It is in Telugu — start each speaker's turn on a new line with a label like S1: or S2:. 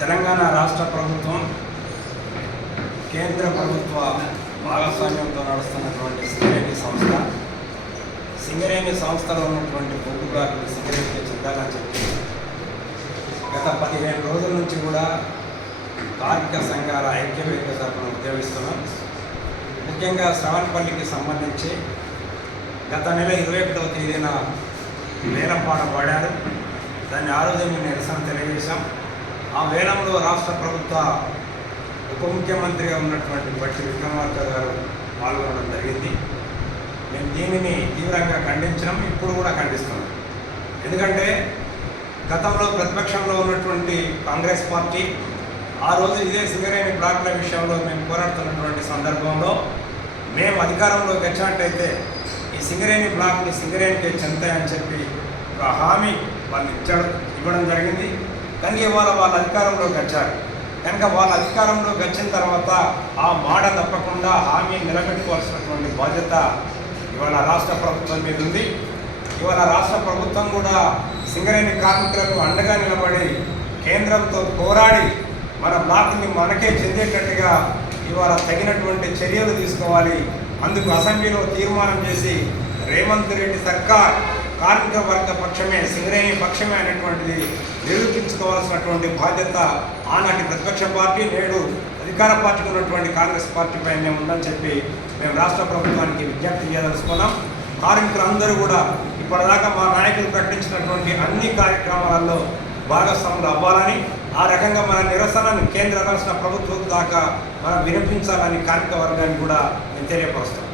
S1: తెలంగాణ రాష్ట్ర ప్రభుత్వం కేంద్ర ప్రభుత్వ భాగస్వామ్యంతో నడుస్తున్నటువంటి సింగరేణి సంస్థ. సింగరేణి సంస్థలో ఉన్నటువంటి బొగ్గుగారులు సింగరేణికి చెందాలని చెప్పి గత పదిహేను రోజుల నుంచి కూడా కార్మిక సంఘాల ఐక్యవేదిక తరఫున ఉద్యమిస్తున్నాం. ముఖ్యంగా శ్రవణపల్లికి సంబంధించి గత నెల ఇరవై ఒకటవ తేదీన వేలంపాట పాడారు దాన్ని ఆ మేము నిరసన తెలియజేశాం. ఆ వేలంలో రాష్ట్ర ప్రభుత్వ ఉప ముఖ్యమంత్రిగా ఉన్నటువంటి బట్టి విక్రమార్క గారు పాల్గొనడం జరిగింది. మేము దీనిని తీవ్రంగా ఖండించాం ఇప్పుడు కూడా ఖండిస్తున్నాం. ఎందుకంటే గతంలో ప్రతిపక్షంలో ఉన్నటువంటి కాంగ్రెస్ పార్టీ ఆ రోజు ఇదే సింగరేణి బ్లాక్ల విషయంలో మేము పోరాడుతున్నటువంటి సందర్భంలో మేము అధికారంలోకి వచ్చినట్టయితే ఈ సింగరేణి బ్లాక్లు సింగరేణికే చెందాయని చెప్పి ఒక హామీ వాళ్ళు ఇచ్చాడు ఇవ్వడం జరిగింది. కానీ ఇవాళ వాళ్ళ అధికారంలోకి వచ్చారు కనుక వాళ్ళ అధికారంలోకి వచ్చిన తర్వాత ఆ మాట తప్పకుండా హామీ నిలబెట్టుకోవాల్సినటువంటి బాధ్యత ఇవాళ రాష్ట్ర ప్రభుత్వం మీద ఉంది. ఇవాళ రాష్ట్ర ప్రభుత్వం కూడా సింగరేణి కార్మికులకు అండగా నిలబడి కేంద్రంతో పోరాడి మన బ్లాక్ని మనకే చెందేటట్టుగా ఇవాళ తగినటువంటి చర్యలు తీసుకోవాలి. అందుకు అసెంబ్లీలో తీర్మానం చేసి రేవంత్ రెడ్డి సర్కార్ కార్మిక వర్గ పక్షమే సింగరేణి పక్షమే అనేటువంటిది నిరూపించుకోవాల్సినటువంటి బాధ్యత ఆనాటి ప్రతిపక్ష పార్టీ నేడు అధికార పార్టీకి ఉన్నటువంటి కాంగ్రెస్ పార్టీ మేము ఉందని చెప్పి మేము రాష్ట్ర ప్రభుత్వానికి విజ్ఞప్తి చేయదలుచుకున్నాం. కార్మికులందరూ కూడా ఇప్పటిదాకా మా నాయకులు ప్రకటించినటువంటి అన్ని కార్యక్రమాలలో భాగస్వాములు అవ్వాలని ఆ రకంగా మన నిరసనను కేంద్ర రాష్ట్ర ప్రభుత్వం దాకా మనం వినిపించాలని కార్మిక వర్గాన్ని కూడా నేను తెలియపరుస్తాం